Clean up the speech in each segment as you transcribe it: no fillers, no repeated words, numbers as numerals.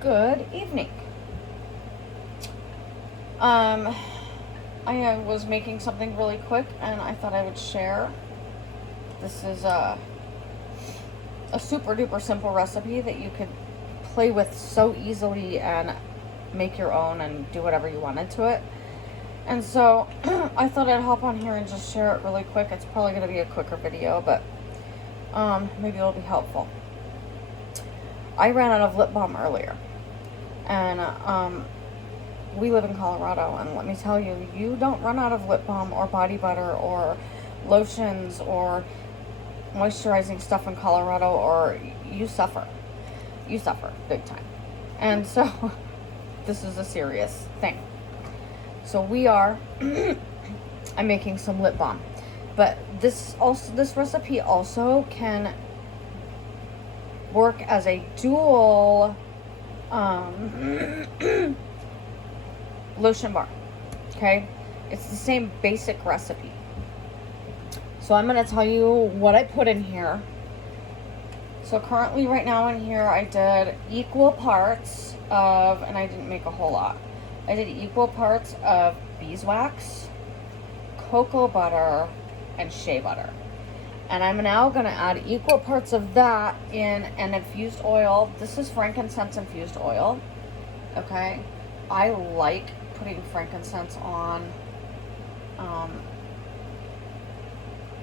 Good evening. I was making something really quick and I thought I would share. This is a super duper simple recipe that you could play with so easily and make your own and do whatever you wanted to it. And so I thought I'd hop on here and just share it really quick. It's probably going to be a quicker video, but maybe it'll be helpful. I ran out of lip balm earlier, and we live in Colorado, and let me tell you, you don't run out of lip balm or body butter or lotions or moisturizing stuff in Colorado, or you suffer. You suffer big time. And so this is a serious thing. So I'm making some lip balm, but this recipe also can work as a dual lotion bar. Okay, it's the same basic recipe. So I'm going to tell you what I put in here. So currently right now in here I did equal parts of, and I didn't make a whole lot, I did equal parts of beeswax, cocoa butter, and shea butter. And I'm now going to add equal parts of that in an infused oil. This is frankincense infused oil. Okay, I like putting frankincense on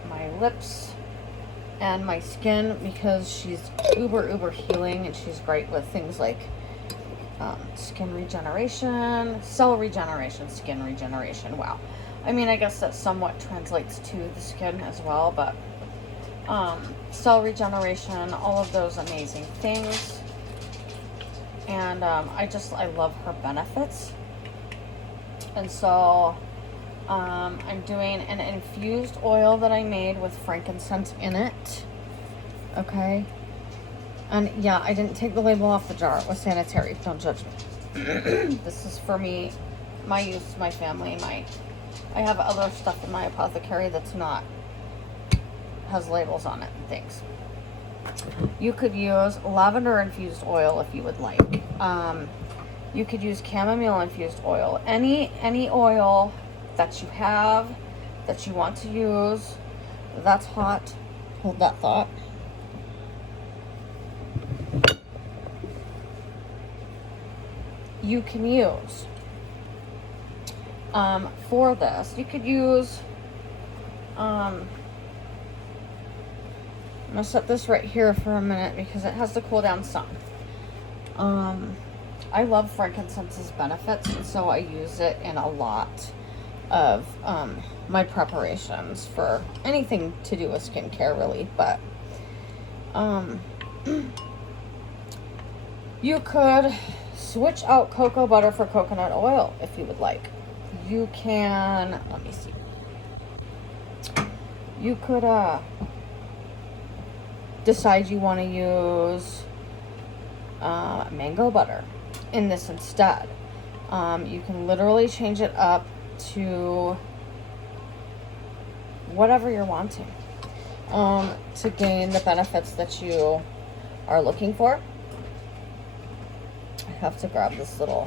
my lips and my skin because she's uber healing, and she's great with things like skin regeneration, cell regeneration, skin regeneration. Wow. I mean, I guess that somewhat translates to the skin as well, but cell regeneration, all of those amazing things. And I love her benefits. And so I'm doing an infused oil that I made with frankincense in it. Okay. And yeah, I didn't take the label off the jar. It was sanitary. Don't judge me. This is for me, my use, my family, I have other stuff in my apothecary that's not, has labels on it and things. You could use lavender infused oil if you would like. You could use chamomile infused oil. Any oil that you have that you want to use that's hot. Hold that thought. You can use for this. You could use I'm gonna set this right here for a minute because it has to cool down some. I love frankincense's benefits, and so I use it in a lot of my preparations for anything to do with skincare, really. But you could switch out cocoa butter for coconut oil if you would like. You can, let me see. You could decide you want to use mango butter in this instead. You can literally change it up to whatever you're wanting to gain the benefits that you are looking for. I have to grab this little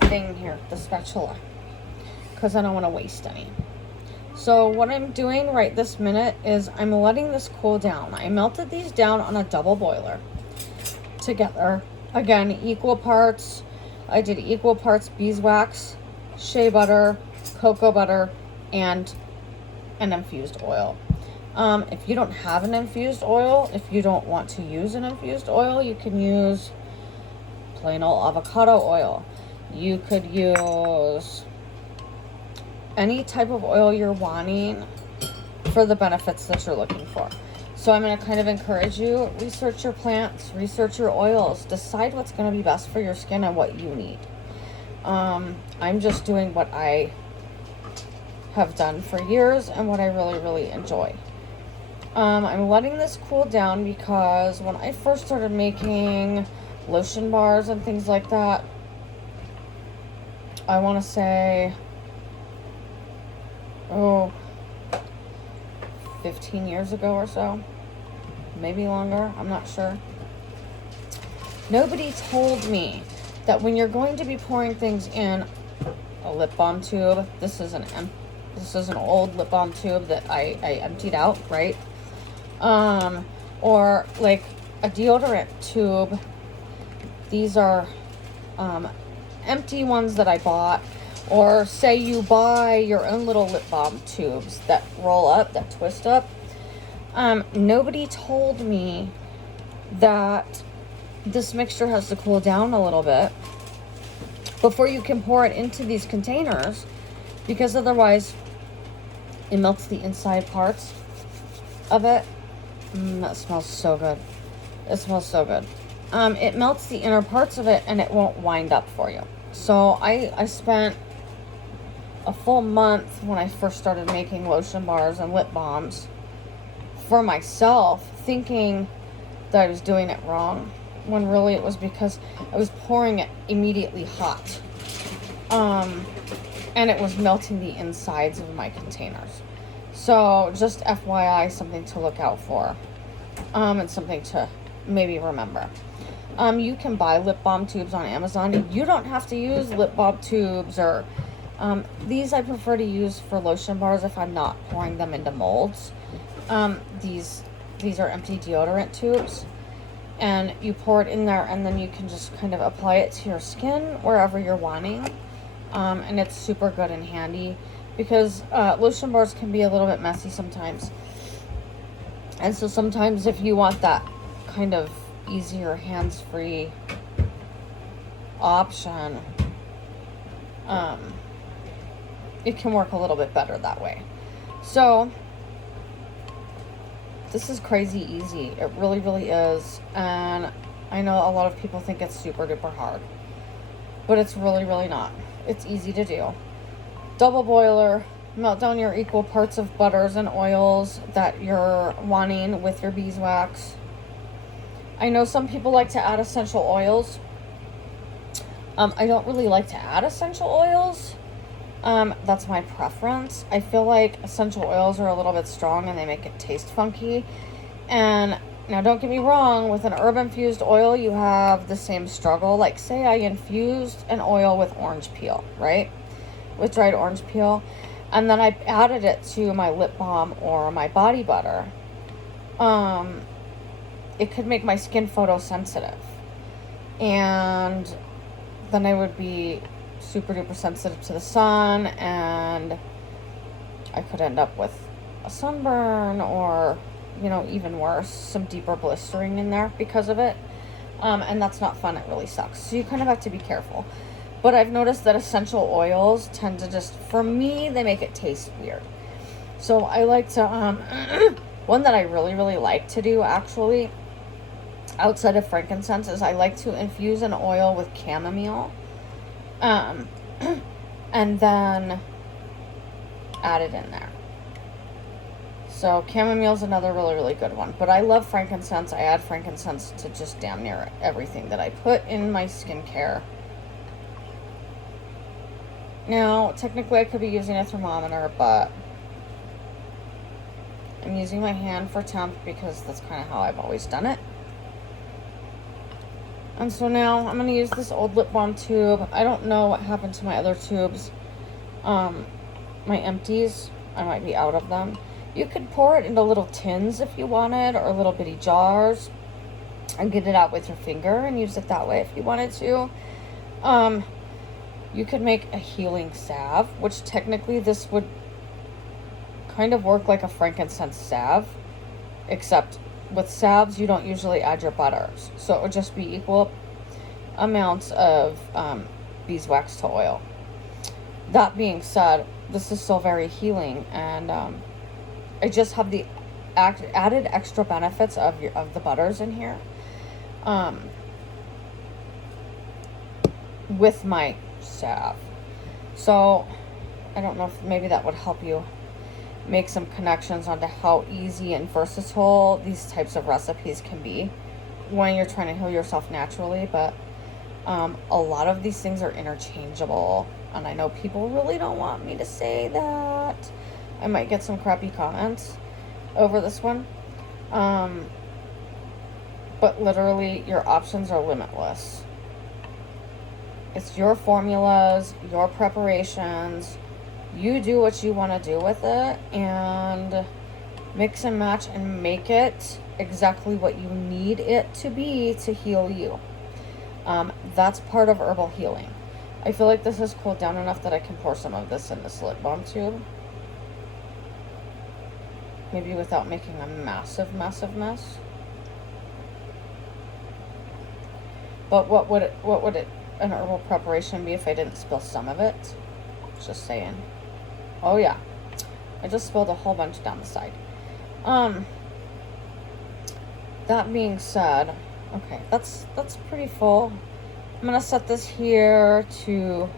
thing here, the spatula, because I don't want to waste any. So what I'm doing right this minute is I'm letting this cool down. I melted these down on a double boiler together. Again, equal parts. I did equal parts beeswax, shea butter, cocoa butter, and an infused oil. If you don't have an infused oil, if you don't want to use an infused oil, you can use plain old avocado oil. You could use any type of oil you're wanting for the benefits that you're looking for. So I'm going to kind of encourage you, research your plants, research your oils, decide what's going to be best for your skin and what you need. I'm just doing what I have done for years and what I really enjoy. I'm letting this cool down because when I first started making lotion bars and things like that, I want to say, 15 years ago or so. Maybe longer, I'm not sure. Nobody told me that when you're going to be pouring things in a lip balm tube, this is an old lip balm tube that I emptied out, right? Or like a deodorant tube. These are empty ones that I bought. Or say you buy your own little lip balm tubes that roll up, that twist up. Nobody told me that this mixture has to cool down a little bit before you can pour it into these containers, because otherwise it melts the inside parts of it. That smells so good. It smells so good. It melts the inner parts of it and it won't wind up for you. So I spent a full month when I first started making lotion bars and lip balms for myself, thinking that I was doing it wrong, when really it was because I was pouring it immediately hot. And it was melting the insides of my containers. So just FYI, something to look out for. And something to maybe remember. You can buy lip balm tubes on Amazon. You don't have to use lip balm tubes or these I prefer to use for lotion bars if I'm not pouring them into molds. These are empty deodorant tubes, and you pour it in there, and then you can just kind of apply it to your skin wherever you're wanting. And it's super good and handy because lotion bars can be a little bit messy sometimes. And so sometimes if you want that kind of easier hands-free option, it can work a little bit better that way. So this is crazy easy. It really, really is. And I know a lot of people think it's super duper hard, but it's really, really not. It's easy to do. Double boiler, melt down your equal parts of butters and oils that you're wanting with your beeswax. I know some people like to add essential oils. I don't really like to add essential oils. That's my preference. I feel like essential oils are a little bit strong and they make it taste funky. And now don't get me wrong, with an herb infused oil, you have the same struggle. Like say I infused an oil with orange peel, right? With dried orange peel. And then I added it to my lip balm or my body butter. It could make my skin photosensitive. And then I would be super duper sensitive to the sun, and I could end up with a sunburn or, you know, even worse, some deeper blistering in there because of it. And that's not fun. It really sucks. So you kind of have to be careful. But I've noticed that essential oils tend to just, for me, they make it taste weird. So I like to, one that I really, really like to do actually, outside of frankincense, is I like to infuse an oil with chamomile. And then add it in there. So chamomile is another really, really good one. But I love frankincense. I add frankincense to just damn near everything that I put in my skincare. Now, technically I could be using a thermometer, but I'm using my hand for temp because that's kind of how I've always done it. And so now I'm going to use this old lip balm tube. I don't know what happened to my other tubes. My empties, I might be out of them. You could pour it into little tins if you wanted, or little bitty jars, and get it out with your finger and use it that way if you wanted to. You could make a healing salve, which technically this would kind of work like a frankincense salve, except with salves, you don't usually add your butters. So it would just be equal amounts of beeswax to oil. That being said, this is still very healing, and I just have the added extra benefits of the butters in here with my salve. So I don't know if maybe that would help you make some connections onto how easy and versatile these types of recipes can be when you're trying to heal yourself naturally. But a lot of these things are interchangeable, and I know people really don't want me to say that. I might get some crappy comments, over this one. But literally, your options are limitless. It's your formulas, your preparations. You do what you want to do with it and mix and match and make it exactly what you need it to be to heal you. That's part of herbal healing. I feel like this has cooled down enough that I can pour some of this in this lip balm tube. Maybe without making a massive, massive mess. But what would an herbal preparation be if I didn't spill some of it? Just saying. Oh yeah. I just spilled a whole bunch down the side. That being said, okay, that's pretty full. I'm gonna set this here to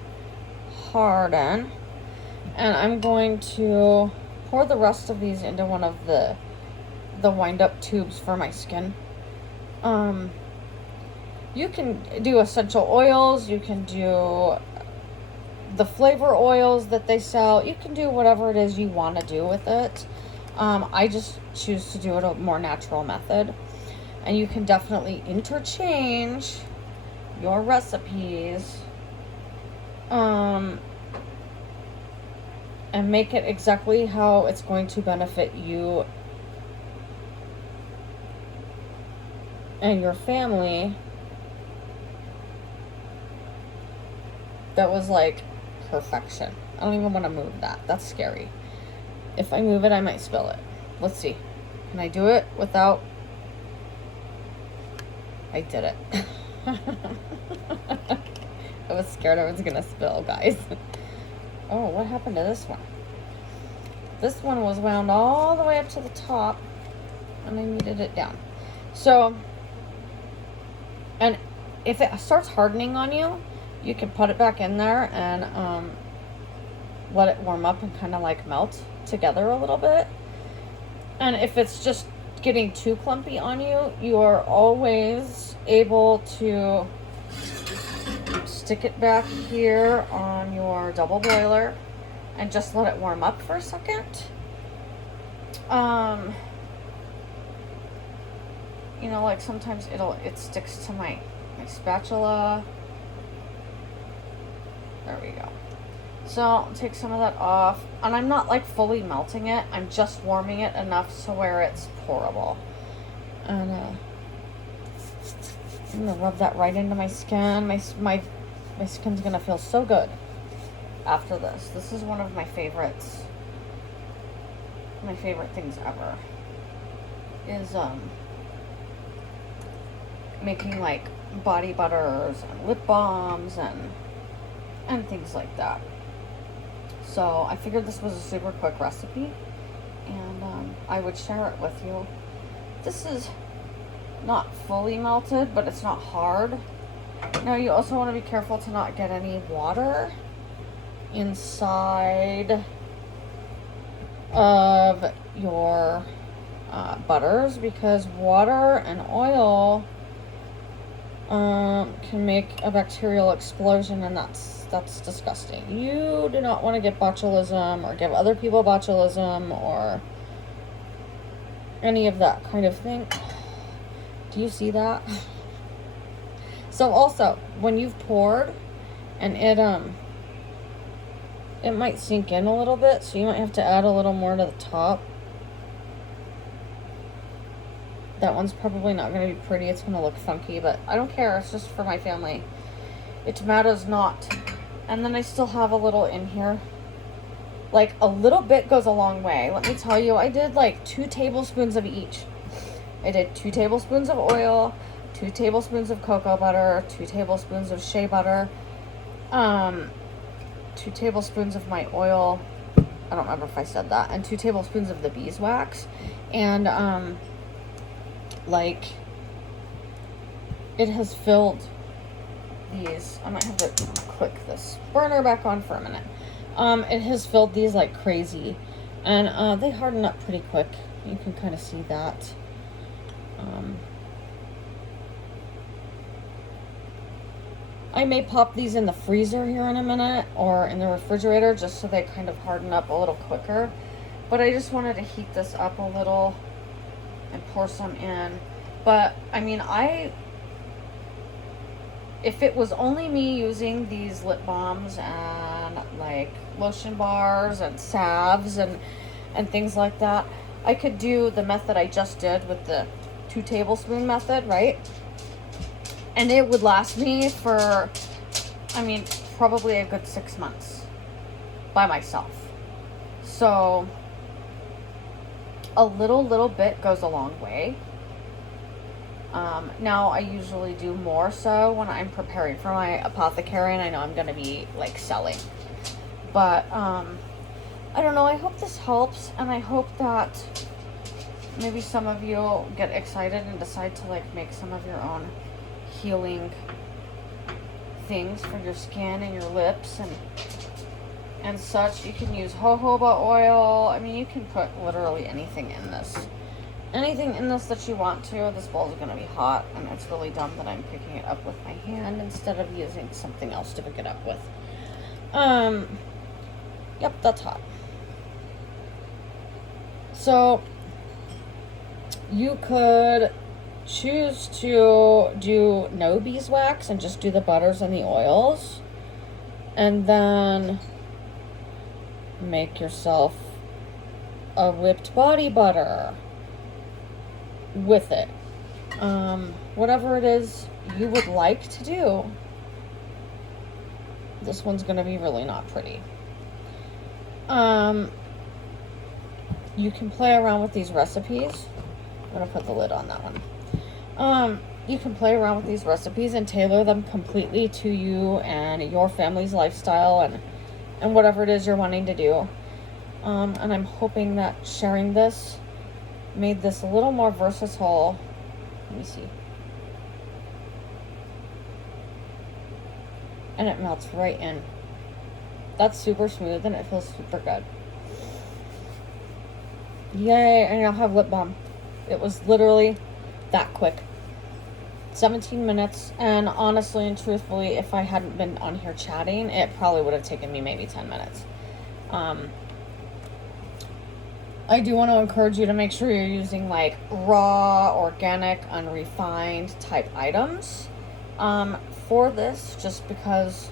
harden, and I'm going to pour the rest of these into one of the wind-up tubes for my skin. You can do essential oils, you can do the flavor oils that they sell, you can do whatever it is you want to do with it. I just choose to do it a more natural method. And you can definitely interchange your recipes and make it exactly how it's going to benefit you and your family. That was like perfection. I don't even want to move that. That's scary. If I move it, I might spill it. Let's see. Can I do it without... I did it. I was scared I was going to spill, guys. Oh, what happened to this one? This one was wound all the way up to the top, and I needed it down. So, and if it starts hardening on you, you can put it back in there and let it warm up and kind of like melt together a little bit. And if it's just getting too clumpy on you, you are always able to stick it back here on your double boiler and just let it warm up for a second. You know, like sometimes it sticks to my spatula. There we go. So I'll take some of that off, and I'm not like fully melting it. I'm just warming it enough to where it's pourable. And I'm gonna rub that right into my skin. My skin's gonna feel so good after this. This is one of my favorites. My favorite things ever is making like body butters and lip balms and things like that. So I figured this was a super quick recipe, and I would share it with you. This is not fully melted, but it's not hard. Now you also want to be careful to not get any water inside of your butters, because water and oil can make a bacterial explosion, and that's disgusting. You do not want to get botulism or give other people botulism or any of that kind of thing. Do you see that? So also, when you've poured, and it might sink in a little bit, so you might have to add a little more to the top. That one's probably not going to be pretty. It's going to look funky, but I don't care. It's just for my family. It matters not. And then I still have a little in here. Like, a little bit goes a long way. Let me tell you, I did like 2 tablespoons of each. I did 2 tablespoons of oil, 2 tablespoons of cocoa butter, 2 tablespoons of shea butter, 2 tablespoons of my oil. I don't remember if I said that. And 2 tablespoons of the beeswax. And, like, it has filled these. I might have to click this burner back on for a minute. It has filled these like crazy, and they harden up pretty quick. You can kind of see that. I may pop these in the freezer here in a minute, or in the refrigerator, just so they kind of harden up a little quicker. But I just wanted to heat this up a little and pour some in. But I mean, if it was only me using these lip balms and like lotion bars and salves and things like that, I could do the method I just did with the 2 tablespoon method, right? And it would last me for, I mean, probably a good 6 months by myself. So a little bit goes a long way. Now I usually do more so when I'm preparing for my apothecary and I know I'm going to be like selling. But I don't know, I hope this helps, and I hope that maybe some of you get excited and decide to like make some of your own healing things for your skin and your lips and such. You can use jojoba oil. I mean, you can put literally anything in this. Anything in this that you want to. This bowl is going to be hot, and it's really dumb that I'm picking it up with my hand instead of using something else to pick it up with. Yep, that's hot. So you could choose to do no beeswax and just do the butters and the oils, and then make yourself a whipped body butter with it. Whatever it is you would like to do. This one's going to be really not pretty. You can play around with these recipes. I'm going to put the lid on that one. You can play around with these recipes and tailor them completely to you and your family's lifestyle and whatever it is you're wanting to do. And I'm hoping that sharing this made this a little more versatile. Let me see. And it melts right in. That's super smooth and it feels super good. Yay, I now have lip balm. It was literally that quick. 17 minutes, and honestly and truthfully, if I hadn't been on here chatting, it probably would have taken me maybe 10 minutes. I do want to encourage you to make sure you're using like raw, organic, unrefined type items for this, just because,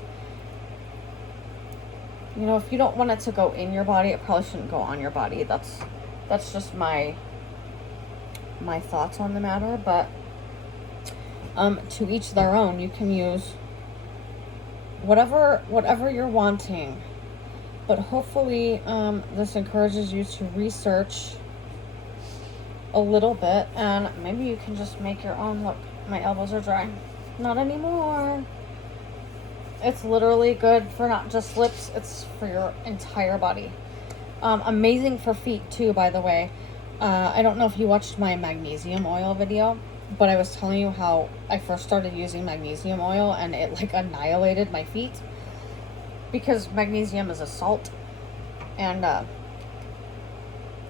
you know, if you don't want it to go in your body, it probably shouldn't go on your body. That's just my thoughts on the matter. But to each their own. You can use whatever you're wanting. But hopefully this encourages you to research a little bit, and maybe you can just make your own. Look, my elbows are dry. Not anymore. It's literally good for not just lips, it's for your entire body. Amazing for feet too, by the way. I don't know if you watched my magnesium oil video, but I was telling you how I first started using magnesium oil and it like annihilated my feet. Because magnesium is a salt and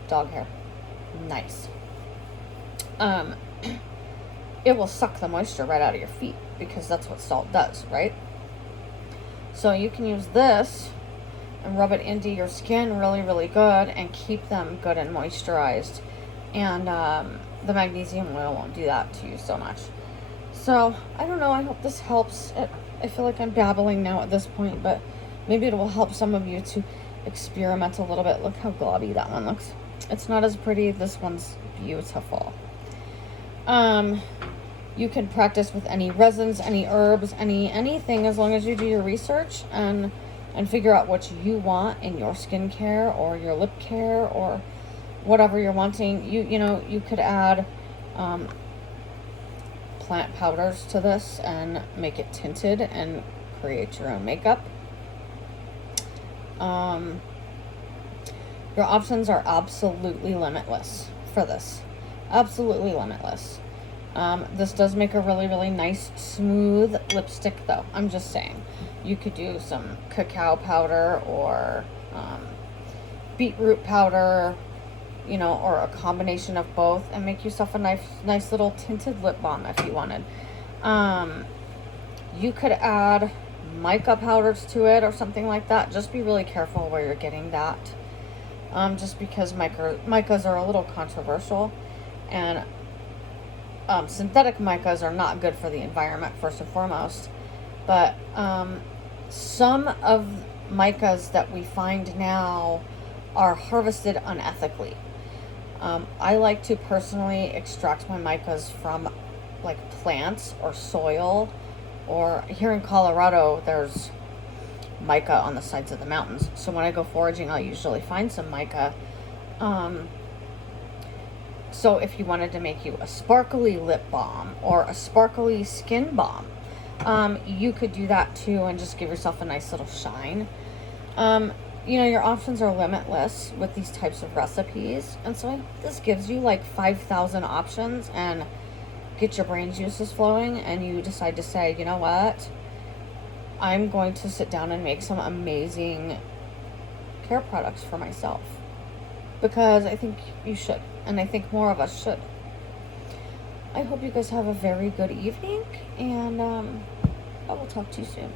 dog hair. Nice. It will suck the moisture right out of your feet because that's what salt does, right? So you can use this and rub it into your skin really, really good and keep them good and moisturized. And the magnesium oil won't do that to you so much. So, I don't know. I hope this helps. I feel like I'm babbling now at this point, but maybe it will help some of you to experiment a little bit. Look how globby that one looks. It's not as pretty. This one's beautiful. You can practice with any resins, any herbs, anything, as long as you do your research and figure out what you want in your skincare or your lip care or whatever you're wanting. You could add plant powders to this and make it tinted and create your own makeup. Your options are absolutely limitless for this. Absolutely limitless. This does make a really, really nice, smooth lipstick, though. I'm just saying. You could do some cacao powder or beetroot powder, or a combination of both, and make yourself a nice little tinted lip balm if you wanted. You could add mica powders to it or something like that. Just be really careful where you're getting that. just because micas are a little controversial, and synthetic micas are not good for the environment, first and foremost. But some of micas that we find now are harvested unethically. I like to personally extract my micas from like plants or soil, or here in Colorado there's mica on the sides of the mountains. So when I go foraging, I'll usually find some mica. So if you wanted to make you a sparkly lip balm or a sparkly skin balm, you could do that too and just give yourself a nice little shine. You know, your options are limitless with these types of recipes. And so this gives you like 5,000 options and get your brain juices flowing, and you decide to say, you know what? I'm going to sit down and make some amazing care products for myself. Because I think you should. And I think more of us should. I hope you guys have a very good evening. And I will talk to you soon.